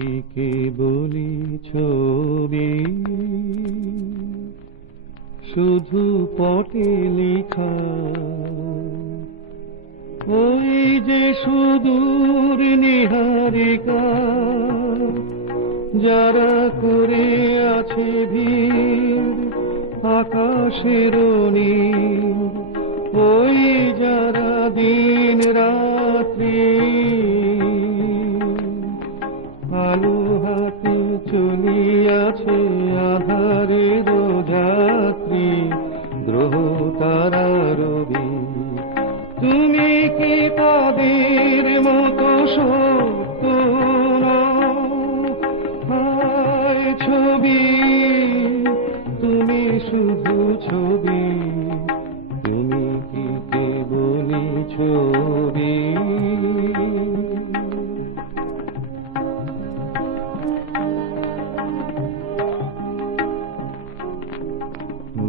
কি কেবলি ছবি, শুধু পটে লেখা। ওই যে সুদূর নিহারিকা, যারা করে আছে ভিড় আকাশের নীল। ওই যারা দিন রাত্রি আলো হাতে চলিয়াছে আধারের যাত্রী, গ্রহ তারা রবি। তুমি কি তাদের মতো সত্য নও? হায় ছবি, তুমি শুধু ছবি, তুমি কি কেবলি ছবি।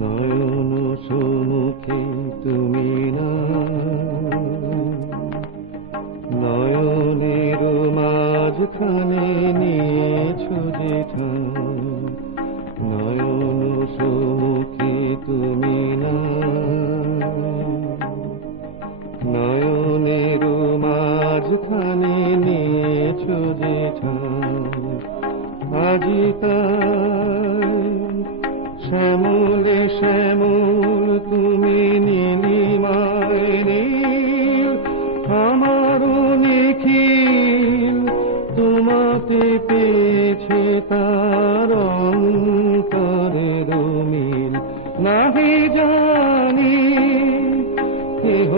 নয়ন সম্মুখে তুমি না, নয়নের মাঝখানে নিয়েছো যে ঠাঁই। নয়ন সম্মুখে তুমি না, নয়নের মাঝখানে নিয়েছো যে ঠাঁই। আজি তাই শ্যামলে শ্যামল তুমি নীলিমায় নীল, আমারও নিখিল তোমাতে পেয়েছে তার অন্তরের মিল। নাহি জানি কেহ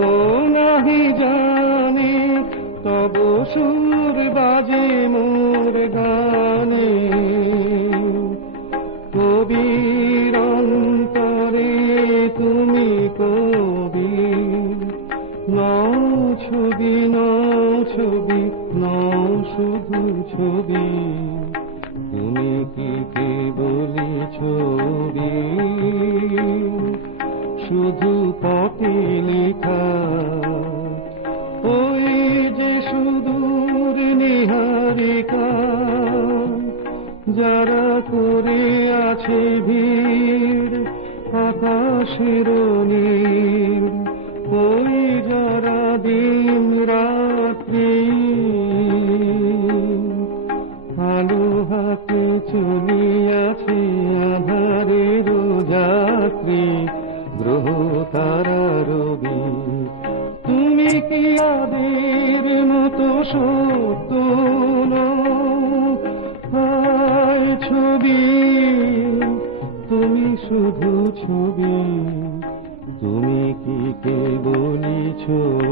নাহি জানি, তব সুর বাজে মোর গানে। কবির অন্তরে তুমি কবি, নও ছবি নও ছবি, নও শুধু ছবি, তুমি কি কেবলি ছবি, শুধু পটে লেখা। ওই যে সুদূর নিহারিকা, যারা করে আছে ভিড় আকাশের নীল। ওই যারা দিন রাত্রি আলো হাতে চলিয়াছে আধারের যাত্রী, গ্রহ তারা রবি। তুমি কি আদের মতো সত্য নও? হায় ছবি, তুমি শুধু ছবি, তুমি কি কেবলি ছবি।